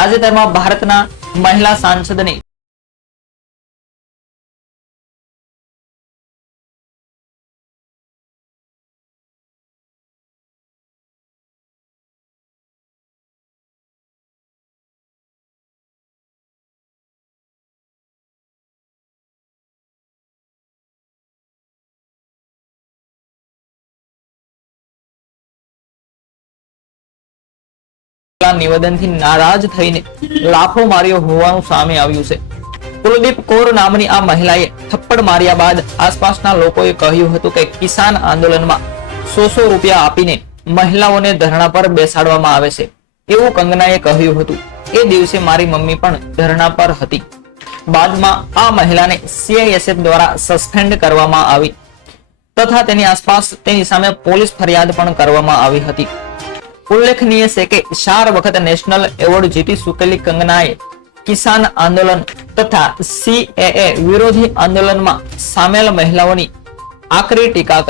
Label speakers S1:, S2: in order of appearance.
S1: તાજેતરમાં ભારતના મહિલા સાંસદને નિવેદનથી નારાજ થઈને લાફો માર્યો હોવાનું સામે આવ્યું છે. કુલદીપ કૌર નામની આ મહિલાએ થપ્પડ માર્યા બાદ આસપાસના લોકોએ કહ્યું હતું કે કિસાન આંદોલનમાં સો સો રૂપિયા આપીને મહિલાઓને ધરણા પર બેસાડવામાં આવે છે. એવું કંગનાએ કહ્યું હતું. એ દિવસે મારી મમ્મી પણ ધરણા પર હતી. બાદમાં આ મહિલાને સીઆઈએસએફ દ્વારા સસ્પેન્ડ કરવામાં આવી. તથા તેની આસપાસ તેની સામે પોલીસ ફરિયાદ પણ કરવામાં આવી હતી. ઉલ્લેખનીય છે કે ચાર વખત નેશનલ એવોર્ડ જીતી ચૂકેલી કંગનાએ કિસાન આંદોલન તથા સીએએ વિરોધી આંદોલનમાં સામેલ મહિલાઓની આકરી ટીકા